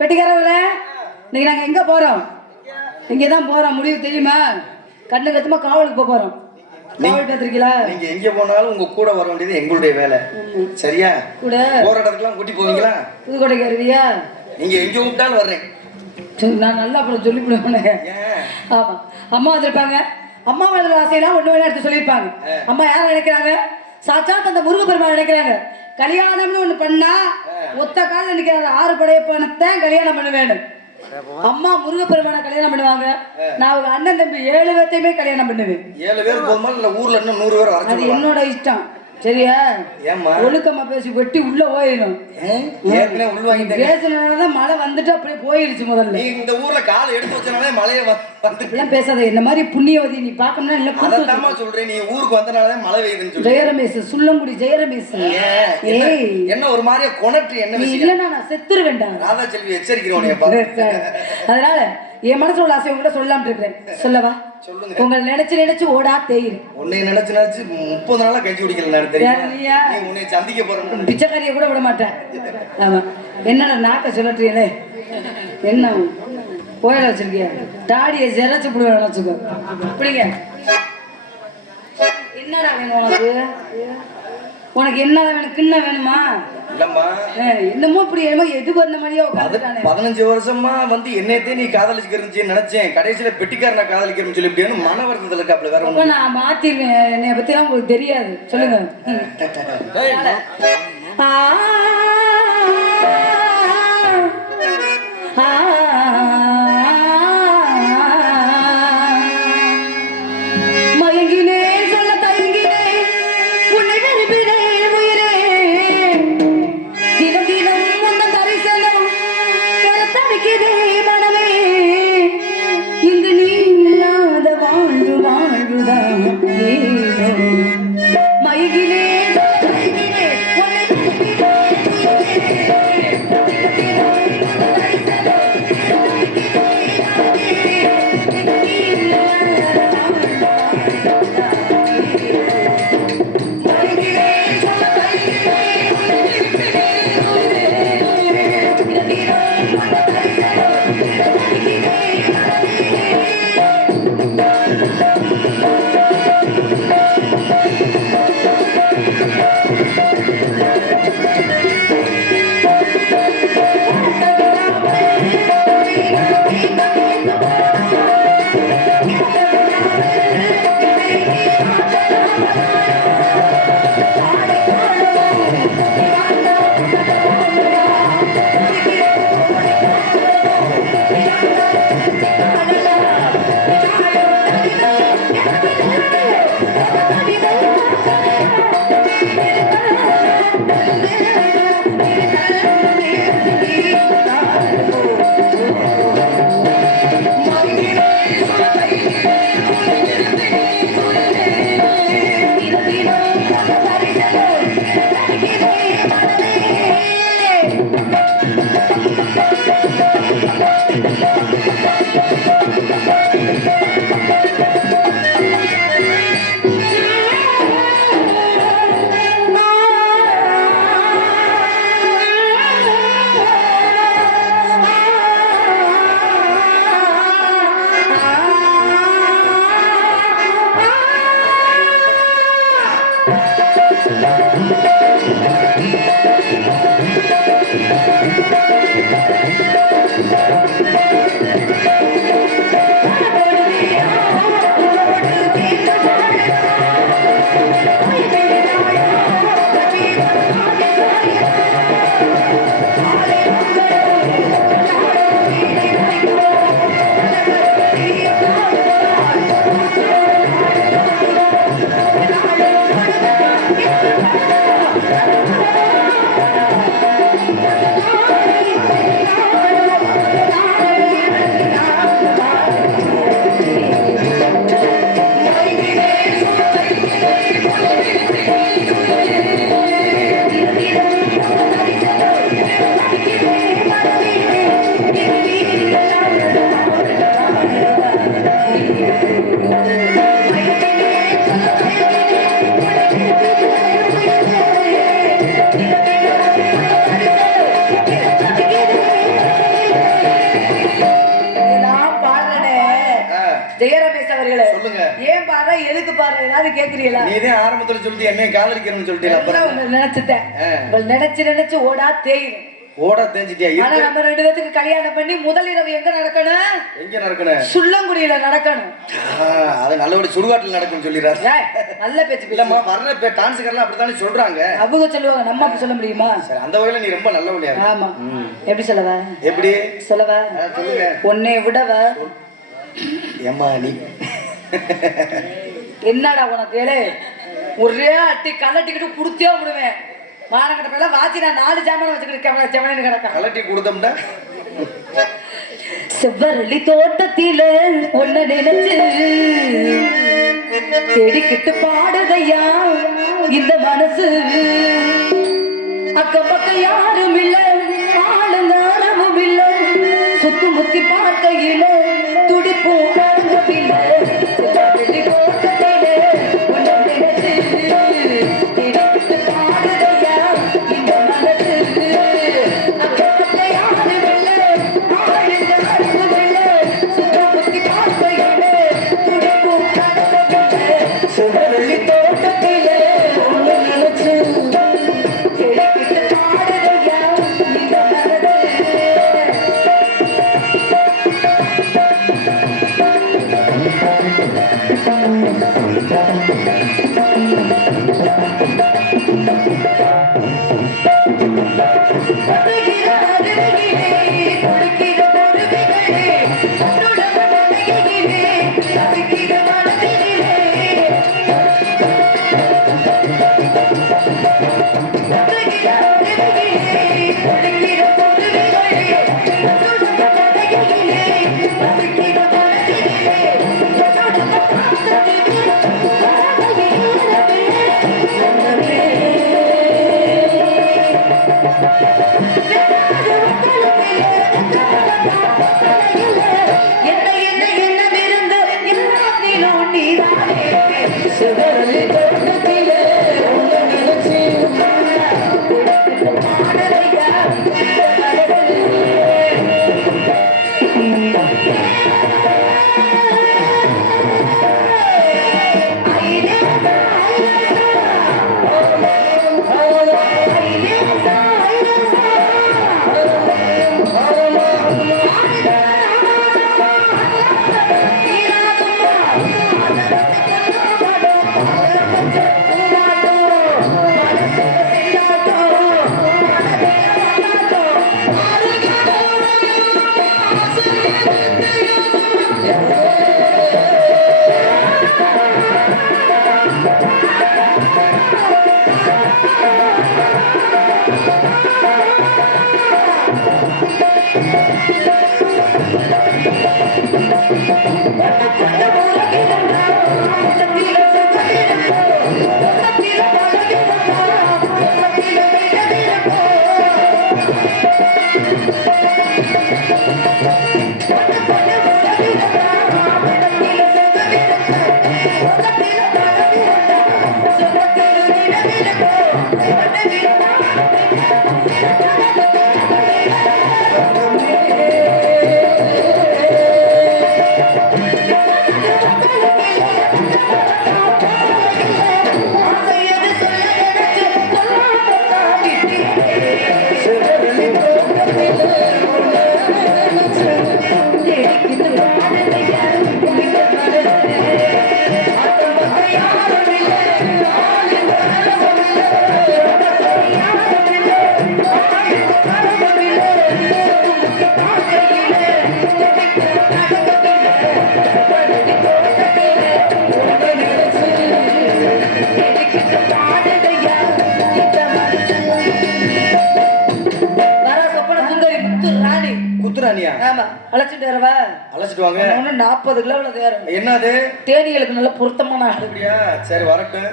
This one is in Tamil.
வெட்டிக்காரவங்களே, இன்னைக்கு நாங்கள் எங்கே போகிறோம்? இங்கே தான் போகிறோம். முடிவு தெரியுமா? கண்ணு கத்துமா காவலுக்கு போகிறோம். காவல் பார்த்துருக்கீங்களா? நீங்க எங்க போனாலும் உங்க கூட வர வேண்டியது எங்களுடைய வேலை. சரியா? கூட போற இடத்துக்குலாம் கூட்டி போவீங்களா? புதுக்கோட்டைக்கு வருவியா? நீங்க எங்க கூப்பிட்டாலும் வர்றேன். நான் நல்லா அப்புறம் சொல்லிவிடுவேன். ஆமா, அம்மா வந்திருப்பாங்க. அம்மா வளர்ற ஆசையெல்லாம் ஒன்று வேணா எடுத்து சொல்லியிருப்பாங்க. அம்மா யாரை நினைக்கிறாங்க? சாட்சாத் அந்த முருகப்பெருமாள் நினைக்கிறாங்க. கல்யாணம்னு ஒண்ணு பண்ணா ஒத்த கால நினைக்கிற 6 படையப்பனத்தை கல்யாணம் பண்ண வேணும். அம்மா முருகப்பெருமான கல்யாணம் பண்ணுவாங்க. நான் அவங்க அண்ணன் தம்பி 7 பேர்த்தையுமே கல்யாணம் பண்ணுவேன். 7 பேர் போதுமா இல்ல ஊர்ல இன்னும் 100 பேர் வர? அது என்னோட இஷ்டம். சரியா? ஒழுக்கமா பேசி வெட்டி உள்ள போயிடும். ஏற்கனவே உள்ள வாங்கிட்டேன். பேசினாலதான் மழை வந்துட்டு அப்படியே போயிடுச்சு. முதல்ல நீ இந்த ஊர்ல கால் எடுத்து வச்சனாலே மழையே வந்து பேசாத. இந்த மாதிரி புண்ணியவதி நீ பாக்கணும்னா இல்ல அதாம்மா சொல்றேன். நீ ஊருக்கு வந்தனாலதான் மழை பெய்யுதுன்னு சொல்லி. ஜெயரமேஷ் சுள்ளங்குடி ஜெயரமேஷ். என்ன ஒரு மாதிரியே கொணற்று என்ன விஷயம்? இல்லன்னா நான் செத்துருவேன்டா. ராதா செல்வி எச்சரிக்கிறோம். அதனால என் மனசுல உள்ள ஆசை உங்ககிட்ட சொல்லலாம் இருக்கேன். சொல்லவா? சொல்லுங்க. உங்களை நினைச்சு ஓடா தேயிரு. உன்னை நினைச்சு 30 நாளா கழிச்சு குடிக்கல. தெரியுமா? நீ உன்னை சந்திக்க போறேன். பிச்சைக்காரியை கூட விட மாட்டேன். ஆமா. என்னடா நாக்க சொல்லட்டீங்களே? என்ன கோயில வச்சிருக்கிய? தாடியை ஜெரச்சு புடுவ நினைச்சுக்கோ. அப்படிங்க. என்னடா வேணும் உனக்கு? உனக்கு என்ன வேணும்? கிண்ண வேணுமா? இல்லம்மா, என்னமோ இப்படி எது பண்ண மாதிரியா உட்காந்துட்டானே. 15 வருஷமா வந்து என்னையத்தே நீ காதலிச்சுக்கிறன்னு நினைச்சேன். கடைசியில பெட்டிக்காரனை காதலிக்கிறேன்னு சொல்லி இப்படின்னு மன வருத்தத்துல இருக்காப்ல. வேற ஒண்ணு நான் மாத்திருவேன். என்னை பத்தி எல்லாம் உங்களுக்கு தெரியாது. சொல்லுங்க. ஜெயரமேஷ் அவர்களே சொல்லுங்க. ஏன் பாரு எதுக்கு பாரு ஏதாவது கேக்குறீங்களா? நீதான் ஆரம்பத்துல சொல்லிட்டு என்னைய காதலிக்கிறேன்னு சொல்லிட்டீங்க. அப்புறம் உங்களை நினைச்சுட்டேன். உங்களை நினைச்சு ஓடா தேயும். ஓடா தேஞ்சிட்டியா? ஆனா நம்ம 2 பேத்துக்கு கல்யாணம் பண்ணி முதல் இரவு எங்க நடக்கணும்? எங்க நடக்கணும்? சுள்ளங்குடியில நடக்கணும். அது நல்லபடி சுடுகாட்டில் நடக்கும்னு சொல்லிடுறாரு. நல்ல பேச்சு. இல்லம்மா வர்ற டான்ஸுக்காரெல்லாம் அப்படித்தானே சொல்றாங்க. அவங்க சொல்லுவாங்க, நம்ம அப்படி சொல்ல முடியுமா? சரி, அந்த வகையில நீ ரொம்ப நல்லபடியா இருக்கு. ஆமா. எப்படி சொல்லவா? எப்படி சொல்லவா? சொல்லுங்க. உன்னை விடவ ஏம்மா நீ என்னடா உனக்கு ஒரே அட்டி கலட்டிக்கிட்டு குடுத்தே விடுவேன். மானக்கட்ட பேல வாச்சி நான் 4 ஜாமான் வச்சுக்கிட்டு செவனு கிடக்க கலட்டி கொடுத்தோம்னா செவ்வரளி தோட்டத்தில ஒன்ன நினைச்சு தேடிக்கிட்டு பாடுதையா இந்த மனசு. அக்கம் பக்கம் யாரும் இல்ல, ஆளுங்காரமும் இல்ல, சுத்து முத்தி பார்க்கையில துடிப்பும் அடங்கவில்லை. செவ்வரளி தோட்டத்தில ஒன்ன நினைச்சு தேடிக்கிட்டு பாடுதையா இந்த மனசு. அக்கம் பக்கம் யாரும் இல்ல, ஆளுங்காரமும் இல்ல, சுத்து முத்தி பார்க்கையில துடிப்பும் அடங்கவில்லை. செவ்வரளி தோட்டத்தில ஒன்ன நினைச்சு தேடிக்கிட்டு பாடுதையா இந்த மனசு. குத்துராணியா? ஆமா, அழைச்சிட்டு வரவா? அழைச்சிட்டு வாங்க. 40 கிலோ தேரும். என்னது? தேனிகளுக்கு நல்ல பொருத்தமான ஆடு. அப்படியா? சரி வரட்டும்.